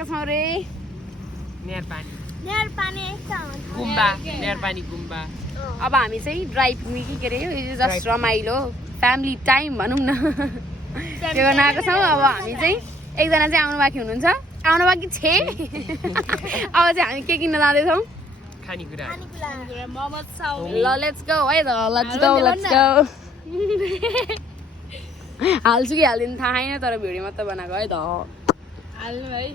आएको छौँ रे गुम्बा अब हामी चाहिँ ड्राइभ के अरे यो जस्ट रमाइलो फ्यामिली टाइम भनौँ न त्यो गर्न आएको छौँ। अब हामी चाहिँ एकजना चाहिँ आउनु बाँकी हुनुहुन्छ, आउनु बाँकी छे। अब चाहिँ हामी के किन्न जाँदैछौँ? खानेकुरा ल लेट्स गो है त, लेट्स गो हाल्छु कि हाल्दिनु थाहा छैन, तर भिडियो मात्र बनाएको है त हाल्नु है।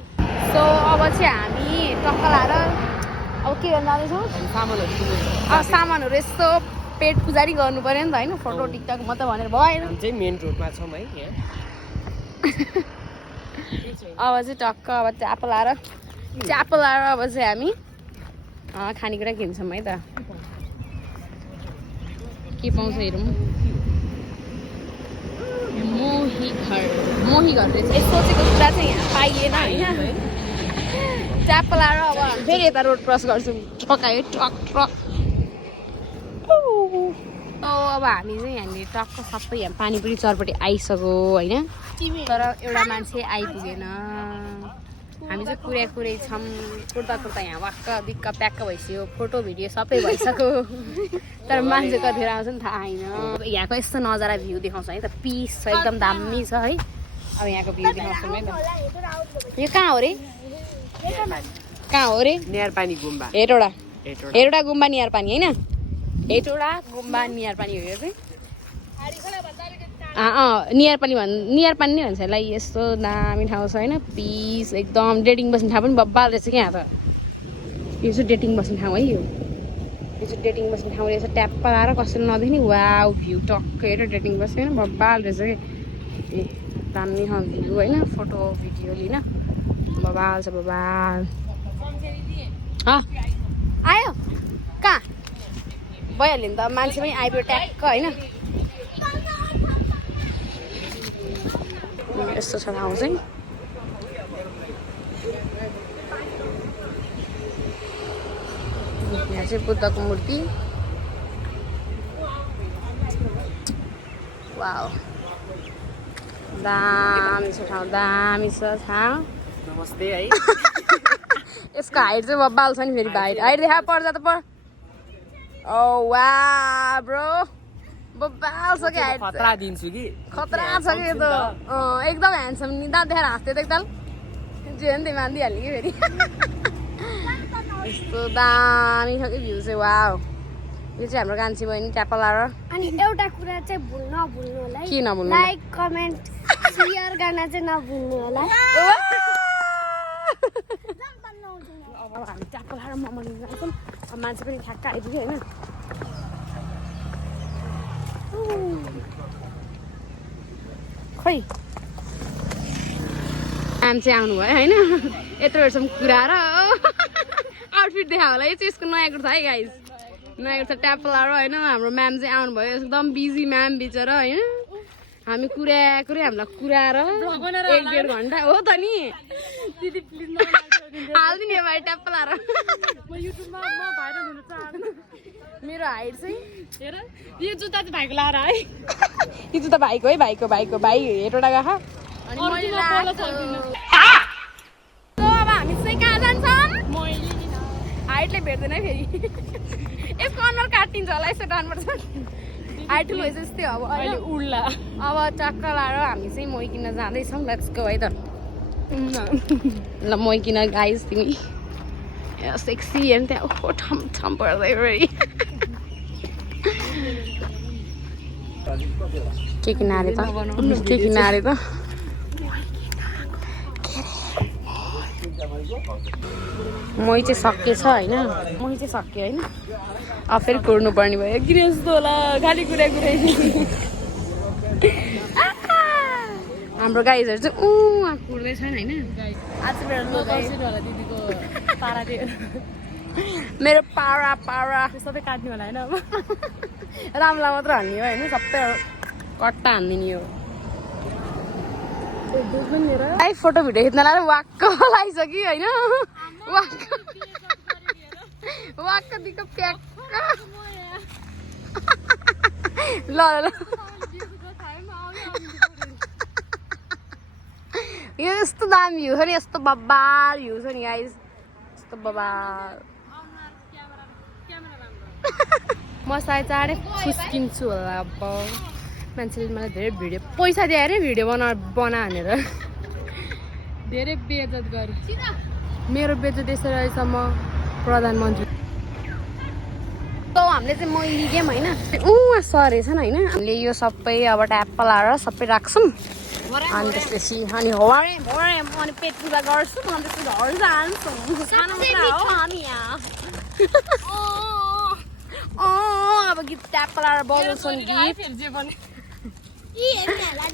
सो अब चाहिँ हामी टक्क लाएर अब के गर्न जाँदैछौँ? सामानहरू यस्तो पेट पुजारी गर्नु पर्यो नि त होइन, फोटो टिकटक मात्र भनेर भएन। चाहिँ मेन रोडमा छौँ है यहाँ। अब चाहिँ टक्क अब च्याप लाएर अब चाहिँ हामी खानेकुरा किन्छौँ है त। के पाउँछ हेरौँ। मोही घर रहेछ। सोचेको कुरा चाहिँ यहाँ पाइएन होइन। च्याप लाएर अब फेरि यता रोड क्रस गर्छौँ। ट्रक आयो, ट्रक अब हामी चाहिँ यहाँनिर टक्क सबै यहाँ पानीपुरी चरपट्टि आइसक्यो होइन, तर एउटा मान्छे आइपुगेन। हामी चाहिँ कुरै छौँ, कुर्ता यहाँ वाक्क दिक्क प्याक्क भइसक्यो, फोटो भिडियो सबै भइसक्यो, तर मान्छे कतिखेर आउँछ नि थाहा छैन। यहाँको यस्तो नजारा भ्यू देखाउँछ है त, पिस छ एकदम दामी छ है। अब यहाँको भ्यू देखाउँछौँ है त। यो कहाँ हो रे? नियारपानी गुम्बा। हेटौडा गुम्बा नियारपानी होइन, हेटौडा गुम्बा नियारपानी हो यो चाहिँ। नियारपानी नै भन्छ यसलाई। यस्तो दामी ठाउँ छ होइन, पिस एकदम। डेटिङ बस्ने ठाउँ पनि बब्बाल रहेछ क्या यहाँ त। यो चाहिँ डेटिङ बस्ने ठाउँ है, यो चाहिँ डेटिङ बस्ने ठाउँ रहेछ। ट्याप्प लाएर कसैले नदेख्ने वाउ भ्यू टक्कै हेरेर डेटिङ बस्यो होइन, बब्बाल रहेछ कि। ए दामी छ भ्यू होइन, फोटो भिडियो लिन बबाल छ बबाल। आयो कहाँ भइहाल्यो नि त, मान्छे पनि आइपुग्यो ट्याक्क होइन। यस्तो छ ठाउँ चाहिँ। यहाँ चाहिँ बुद्धको मूर्ति। वाउ दामी छ ठाउँ, दामी छ ठाउँ। नमस्ते है। यसको हाइट चाहिँ बब्बाल छ नि। फेरि हाइट देखा पर्छ त पर। ओ वाह ब्रो, बब्बाल छ कि हाइट। खतरा दिन्छु कि, खतरा छ कि यो त। एकदम ह्यान्डसम नि, दाँत देखाएर हाँस्थ्यो त एकताल। जे हो नि त्यही मानिदिइहाल्ने कि फेरि। यस्तो दामी छ कि भ्यू चाहिँ। वाउ यो चाहिँ हाम्रो कान्छी बहिनी ट्याप्प लाएर। अनि एउटा कुरा चाहिँ नभुल्नु होला है, के नभुल्नु? लाइक कमेन्ट सेयर गर्न चाहिँ नभुल्नु होला। अब हामी ट्याप्प लाएर मोमो लिन जान्छौँ। अब मान्छे पनि ठ्याक्क आइपुग्यो होइन। खोइ आम चाहिँ आउनुभयो होइन, यत्रो बेरसम्म कुरा र आउटफिट देखा होला। यो चाहिँ यसको नयाँ कुर्ता है गाइज, नयाँ कुर्ता ट्याप्प लाएर होइन। हाम्रो म्याम चाहिँ आउनुभयो, एकदम बिजी म्याम बिचरा होइन। हामी हामीलाई कुराएर 1-1.5 घन्टा हो त नि। हालिदिने भाइ ट्याप्प लाएर। मेरो हाइट चाहिँ हेर, यो जुत्ता चाहिँ भाइको लाएर है। यो जुत्ता भाइको है, भाइ हेटौडा गएको। अनि मैले अब हामी चाहिँ कहाँ जान्छौँ? हाइटले भेट्दैन है फेरि। यसको अनुहार काटिन्छ होला, यसो टान्नुपर्छ। हाइट ठुलो भएपछि यस्तै अब अहिले उड्ला। अब टक्क लाएर हामी चाहिँ मोही किन्न जाँदैछौँ। लेट्स गो है त। ल मोही किन गाइस तिमी सेक्सी हेर्नु त्यहाँ। ओहो ठम पर्दै फेरि। के किन अरे त? मोही चाहिँ सकिएछ होइन, मोही चाहिँ सक्यो होइन। अब फेरि कुर्नु पर्ने भयो। किन यस्तो होला, खालि कुरै। हाम्रो गाइजहरू चाहिँ कुर्दैछन् होइन। आज मेरो पारा सबै काट्ने होला होइन। अब रामला मात्र हान्ने हो होइन, सबै कट्टा हानिदिने हो। फोटो भिडियो खिच्न लाएर वाक्क लगाइसक्यो होइन। वाक्क दिक्क प्याक्क। ल यो यस्तो दामी भ्यू छ नि यस्तो बब्बाल भ्यू छ नि गाइस यस्तो बब्बाल म सायद चाँडै फुस्किन्छु होला अब मान्छेले मलाई धेरै भिडियो पैसा दिए अरे भिडियो बना भनेर धेरै बेइज्जत गरे मेरो बेइज्जत यसरी रहेछ म प्रधानमन्त्री हामीले चाहिँ म लिगेम होइन सरेछ नि होइन हामीले यो सबै अब ट्याप लाएर सबै राख्छौँ अनि त्यसपछि अनि अनि पेट पूजा गर्छौँ अनि त्यसपछि घर जान्छौँ अब गीत ट्याप लाएर बजाउँछौँ गीत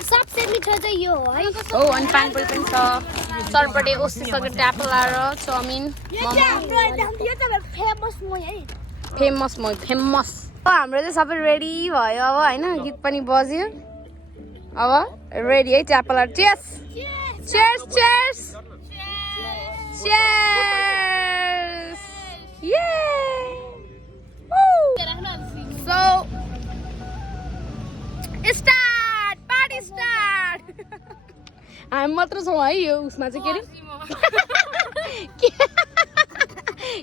सबसे मिठो चाहिँ यो हो है हो अनि पानीपुरी पनि छ चटपटे ओसिसक्यो ट्याप लाएर चाउमिन फेमस हाम्रो चाहिँ सबै रेडी भयो अब होइन गीत पनि बज्यो अब रेडी है ट्याप लाएर चेयर्स चेयर्स चेयर्स चेयर्स ये सो स्टार्ट पार्टी स्टार्ट हामी मात्र छौँ है यो उसमा चाहिँ के अरे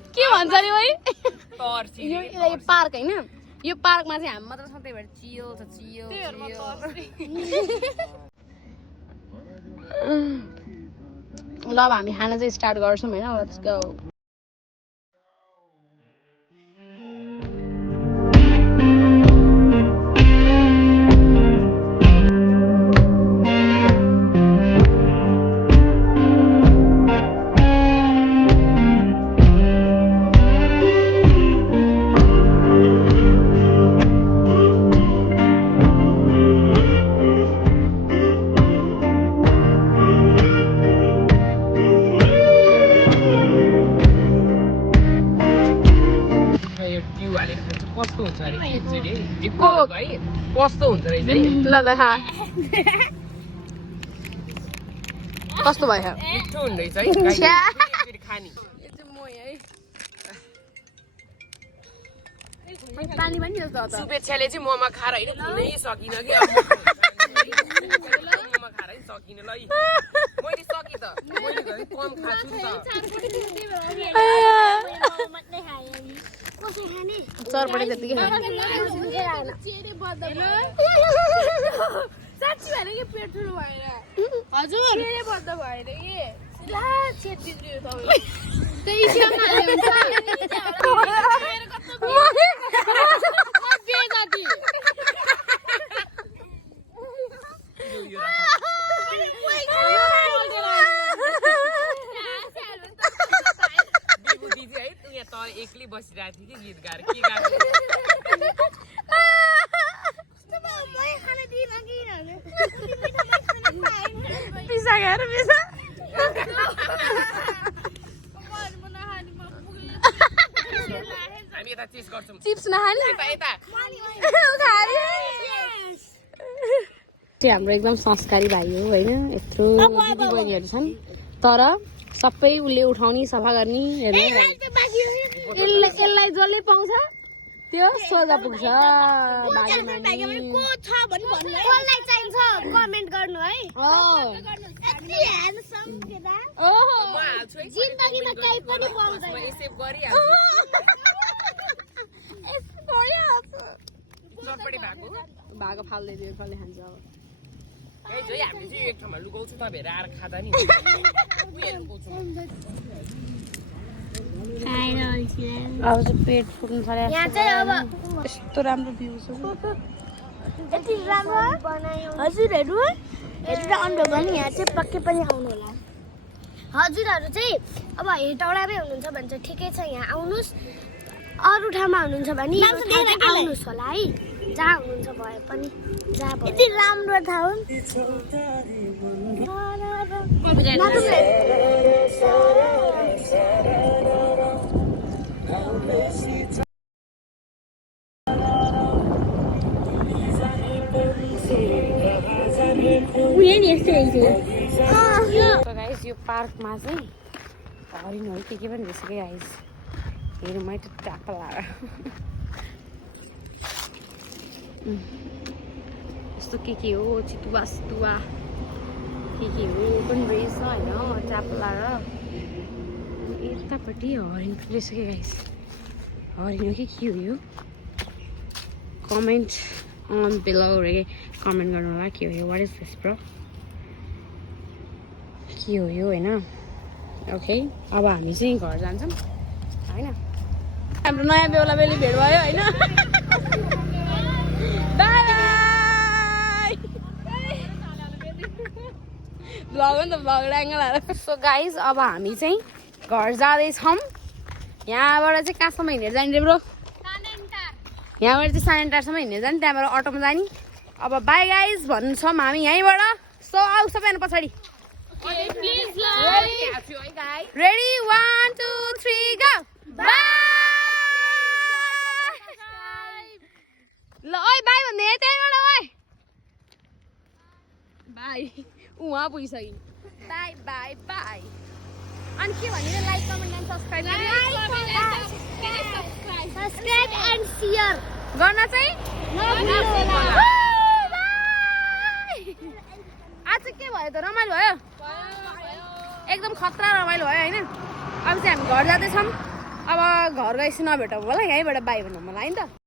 के भन्छ अरे भाइ यो पार्क होइन यो पार्कमा चाहिँ हामी मात्र छौँ त्यही भएर चियो छ चियो ल अब हामी खाना चाहिँ स्टार्ट गर्छौँ होइन लेट्स गो कस्तो हुन्छ अरे कस्तो हुन्छ रहेछ है ल ल खा कस्तो भयो मिठो हुँदैछ है खानी पानी पनि शुभेच्छाले चाहिँ मोमो खाएर होइन किनै सकिनँ कि मोमो खाएर नि सकिनँ ल मैले सकेँ त मैले घरि कम खान्छु नि त चरपटे त्यतिकै साँच्ची भएर के पेट ठुलो भएर हजुर बद्ध भएर के ला छेद बिग्रियो तपाईँ त्यही इस्लाममा हाल्यो एक्लै बसिरहेको थिएँ कि गीत गाएर के पिसा खाएर पिसा हामी यता चेस गर्छौँ चिप्स नखाने यता चाहिँ हाम्रो एकदम संस्कारी भाइ हो होइन यत्रो दिदी बहिनीहरू छन् तर सबै उसले उठाउने सफा गर्ने यसलाई जसले पाउँछ त्यो सोझा पुग्छ कमेन्ट गर्नु है जिन्दगीमा केही पनि पाउँदैन भागो फाल्दै दियो कसले खान्छ अब हामीले चाहिँ एक ठाउँमा लुकाउँछु तपाईँहरू आएर खाँदा नि अब चाहिँ पेट फुट्नु थाल्यो यस्तो राम्रो भ्यू छ यति राम्रो हजुरहरू हेरेर आउनुभयो भने यहाँ चाहिँ पक्कै पनि आउनु होला हजुरहरू चाहिँ अब हेटौडामै हुनुहुन्छ भने चाहिँ ठिकै छ यहाँ आउनुहोस् अरू ठाउँमा हुनुहुन्छ भने आउनुहोस् होला है जहाँ हुनुहुन्छ भए पनि जहाँ यति राम्रो ठाउँ गाइस यो पार्कमा चाहिँ हरिणहरू के पनि रहेछ क्या गाइस हेरौँ है त्यो ट्याप लाएर यस्तो के हो चितुवा सितुवा के पनि रहेछ होइन ट्याप्ला र यतापट्टि हरिण रहेछ क्या गाइस हरिण हो कि के हो यो कमेन्ट अन बिलो रे कमेन्ट गर्नु होला के हो यो वाट इज दिस ब्रो के हो यो होइन ओके अब हामी चाहिँ घर जान्छौँ होइन हाम्रो नयाँ बेहुला बेहुली भेट भयो होइन बाई भ्लग हो नि त भ्लग एङ्गल हालेर सो गाइज अब हामी चाहिँ घर जाँदैछौँ यहाँबाट चाहिँ कहाँसम्म हिँडेर जाने ब्रो यहाँबाट चाहिँ सानेन्टारसम्म हिँडेर जाने त्यहाँबाट अटोमा जाने अब बाई गाइज भन्नु छौँ हामी यहीँबाट सो आउ सबैजना पछाडि रेडी 1 2 3 गो ल ओइ बाई भन्ने त्यहाँबाट ओइ बाई उहाँ पुगिसक्यो बाई बाई बाई अनि के भन्ने like comment and subscribe subscribe and share गर्न चाहिँ आज के भयो त रमाइलो भयो एकदम खतरा रमाइलो भयो होइन अब चाहिँ हामी घर जाँदैछौँ अब घर गएपछि नभेटौँ होला यहीँबाट बाई भन्नु मलाई नि त